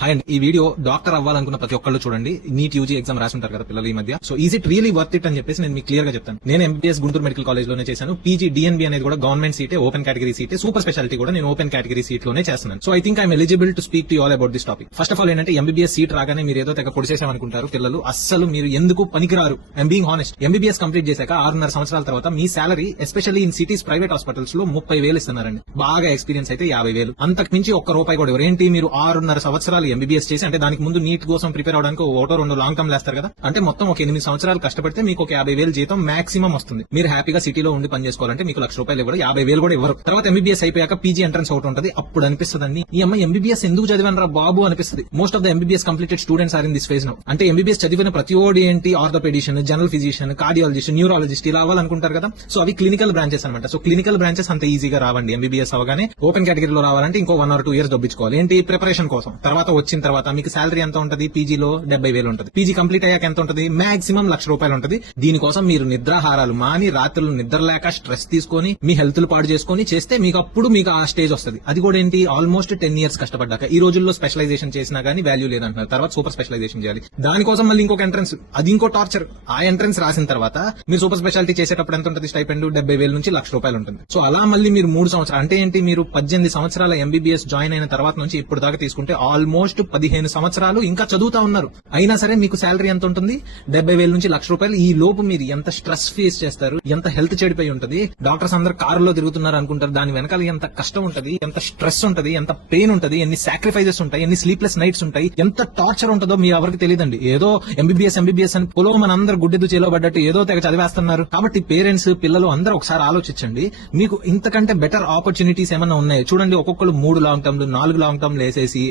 Hi అండి, ఈ video doctor అవ్వాలనుకున్న ప్రతి ఒక్కళ్ళు చూడండి. నీట్ యూజీ ఎగ్జామ్ రాసుంటారు కదా పిల్లలు ఈ మధ్య. So is it really worth it అని చెప్పేసి నేను మీకు క్లియర్ గా చెప్తాను. నేను ఎంబీబీఎస్ గుంటూరు మెడికల్ కాలేజ్ లోనే చేశాను. పీజీ డిఎన్బీ అనేది కూడా గవర్నమెంట్ సీటే, ఓపెన్ కేటగిరీ సీటే. సూపర్ స్పెషాలిటీ కూడా నేను ఓపెన్ కేటగిరీ సీట్ లోనే చేస్తున్నాను. So I think I'm eligible to speak to all about this topic. First of all ఏంటంటే ఎంబీబీఎస్ సీట్ రాగానే మీరు ఏదో తెగ పొడిచేసామనుకుంటారు పిల్లలు. అస్సలు మీరు ఎందుకు పనికిరారు. I'm being honest. MBBS complete చేశాక 6.5 సంవత్సరాల తర్వాత మీ salary especially in cities private hospitals లో 30,000 ఇస్తున్నారండి. బాగా ఎక్స్పీరియన్స్ అయితే 50,000. అంతకు మించి ఒక్క రూపాయి కూడా ఎవరు. ఏంటి మీరు 6.5 సంవత్సరాలు ఎంబీబీఎస్ చేసి, అంటే దానికి ముందు నీట్ కోసం ప్రిపేర్ అవడానికి ఒకటో రెండు లాంగ్ టర్మ్ లేస్తారు కదా, అంటే మొత్తం ఒక 8 సంవత్సరాలు కష్టపడితే మీకు ఒక 50,000 జీతం మాక్సిమం వస్తుంది. మీరు హ్యాపీగా సిటీలో ఉండి పని చేసుకోవాలంటే మీకు ₹1,00,000 ఇవ్వరు, 50,000 కూడా ఇవ్వరు. తర్వాత ఎంబీబీఎస్ అయిపోయాక పీజీ ఎంట్రన్స్ ఒకటి ఉంటుంది. అప్పుడు అనిపిస్తుంది ఈ అమ్మాయి ఎంబీబీఎస్ ఎందుకు చదివానరా బాబు అనిపిస్తుంది. Most of the MBBS completed students are in this phase now. అంటే ఎంబీబీఎస్ చదివిన ప్రతి ఓడి ఏంటి orthopedician, general physician, cardiologist, neurologist ఇలా అవ్వాలనుకుంటారు కదా. సో అవి క్లినికల్ బ్రాంచెస్ అనమాట. సో క్లినికల్ బ్రాంచెస్ అంత ఈజీగా రావండి. ఎంబీబీఎస్ అవగానే ఓపెన్ కేటగిరీలో రావాలంటే ఇంకో 1 or 2 years దొబ్బించుకోవాలి. ఏంటి ప్రిపరేషన్ కోసం. తర్వాత వచ్చిన తర్వాత మీకు శాలరీ ఎంత ఉంటుంది, పీజీలో 70,000 ఉంటుంది. పీజీ కంప్లీట్ అయ్యాక ఎంత ఉంటుంది, మాక్సిమం ₹1,00,000 ఉంటుంది. దీనికోసం మీరు నిద్రాహారాలు మాని, రాత్రులు నిద్ర లేక స్ట్రెస్ తీసుకొని మీ హెల్త్ పాడు చేసుకుని చేస్తే మీకు అప్పుడు మీకు ఆ స్టేజ్ వస్తుంది. అది కూడా ఏంటి ఆల్మోస్ట్ 10 years కష్టపడ్డాక. ఈ రోజుల్లో స్పెషలైజేషన్ చేసినా గానీ వాల్యూ లేదంటున్నారు. తర్వాత సూపర్ స్పెషలైజేషన్ చేయాలి. దానికోసం మళ్ళీ ఇంకొక ఎంట్రన్స్, అది ఇంకో టార్చర్. ఆ ఎంట్రన్స్ రాసిన తర్వాత మీరు సూపర్ స్పెషాలిటీ చేసేటప్పుడు ఎంత ఉంటుంది స్టైపెండ్, 70,000 నుంచి ₹1,00,000 ఉంటుంది. సో అలా మళ్ళీ మీరు 3 సంవత్సరాలు అంటే ఏంటి, మీరు 18 సంవత్సరాల ఎంబీబీఎస్ జాయిన్ అయిన తర్వాత నుంచి ఇప్పుడు దాకా తీసుకుంటే ఆల్మోస్ట్ 15 సంవత్సరాలు ఇంకా చదువుతా ఉన్నారు. అయినా సరే మీకు శాలరీ ఎంత ఉంటుంది, 70,000 నుంచి ₹1,00,000. ఈ లోపు మీరు ఎంత స్ట్రెస్ ఫేస్ చేస్తారు, ఎంత హెల్త్ చెడిపోయి ఉంటుంది. డాక్టర్స్ అందరు కారులో తిరుగుతున్నారు అనుకుంటారు, దాని వెనకాల ఎంత కష్టం ఉంటుంది, ఎంత స్ట్రెస్ ఉంటుంది, ఎంత పెయిన్ ఉంటుంది, ఎన్ని సాక్రిఫైజెస్ ఉంటాయి, ఎన్ని స్లీప్లెస్ నైట్స్ ఉంటాయి, ఎంత టార్చర్ ఉంటుందో మీ ఎవరికి తెలియదండి. ఏదో ఎంబీబీఎస్ అని పొలో మన అందరు గుడ్డెదు చేలో పడ్డట్టు ఏదో తెగ చదివేస్తున్నారు. కాబట్టి పేరెంట్స్ పిల్లలు అందరూ ఒకసారి ఆలోచించండి. మీకు ఇంతకంటే బెటర్ ఆపర్చునిటీస్ ఏమన్నా ఉన్నాయి చూడండి. ఒక్కొక్కరు 3 లాంగ్ టర్మ్లు 4 లాంగ్ టర్మ్లు వేసేసి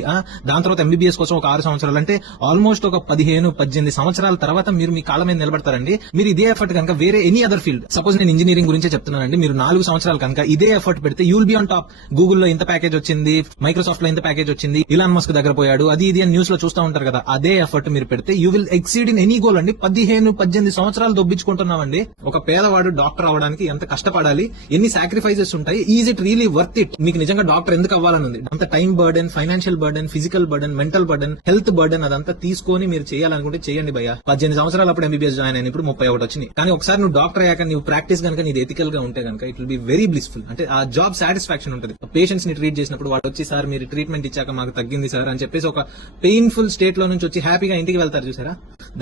దాని తర్వాత ఎంబీబీఎస్ కోసం ఒక 6 సంవత్సరాలు, అంటే ఆల్మోస్ట్ ఒక 15-18 సంవత్సరాల తర్వాత మీరు మీ కాళ్ళ మీద నిలబడతారండి. మీరు ఇదే ఎఫర్ట్ కనుక వేరే ఎనీ అదర్ ఫీల్డ్, సపోజ్ నేను ఇంజనీరింగ్ గురించే చెప్తున్నానండి, మీరు 4 సంవత్సరాలు కనుక ఇదే ఎఫర్ట్ పెడితే you will be on top. గూగుల్లో ఇంత ప్యాకేజ్ వచ్చింది, మైక్రోసాఫ్ట్ లో ఇంత ప్యాకేజ్ వచ్చింది, ఇలాన్ మస్క్ దగ్గర పోయాడు, అది ఇది అని న్యూస్ లో చూస్తూ ఉంటారు కదా. అదే ఎఫర్ట్ మీరు పెడితే you will exceed in any goal అండి. 15-18 సంవత్సరాలు దొబ్బించుకుంటున్నామండి. ఒక పేదవాడు డాక్టర్ అవడానికి ఎంత కష్టపడాలి, ఎన్ని సాక్రిఫైజెస్ ఉంటాయి. Is it really worth it? మీకు నిజంగా డాక్టర్ ఎందుకు అవ్వాలని ఉంది? అంత time burden, financial burden, physical burden, mental burden, health burden అదంతా తీసుకొని మీరు చేయాలనుకుంటే చేయండి భయ్య. 18 సంవత్సరాలు అప్పుడు ఎంబీబీఎస్ జాయిన్ అయిన ఇప్పుడు 31 వచ్చినాయి. కానీ ఒకసారి నువ్వు డాక్టర్ అయ్యాక నువ్వు ప్రాక్టీస్ కనుక నీది ఎథికల్ గా ఉంటే కనుక it will be very blissful. అంటే ఆ జాబ్ సాటిస్ఫాక్షన్ ఉంటుంది. పేషెంట్స్ ని ట్రీట్ చేసినప్పుడు వాడు వచ్చి సార్ మీరు ట్రీట్మెంట్ ఇచ్చాక మాకు తగ్గింది సార్ అని చెప్పేసి ఒక పెయిన్ఫుల్ స్టేట్ లో నుంచి వచ్చి హ్యాపీగా ఇంటికి వెళ్తారు చూసారా,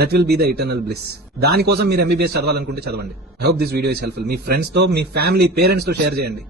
that will be the eternal bliss. దానికోసం మీరు ఎంబీబీఎస్ చదవాలనుకుంటే చదవండి. I hope this video is helpful. Me friends తో, మీ ఫ్యామిలీ, పేరెంట్స్ తో షేర్ చేయండి.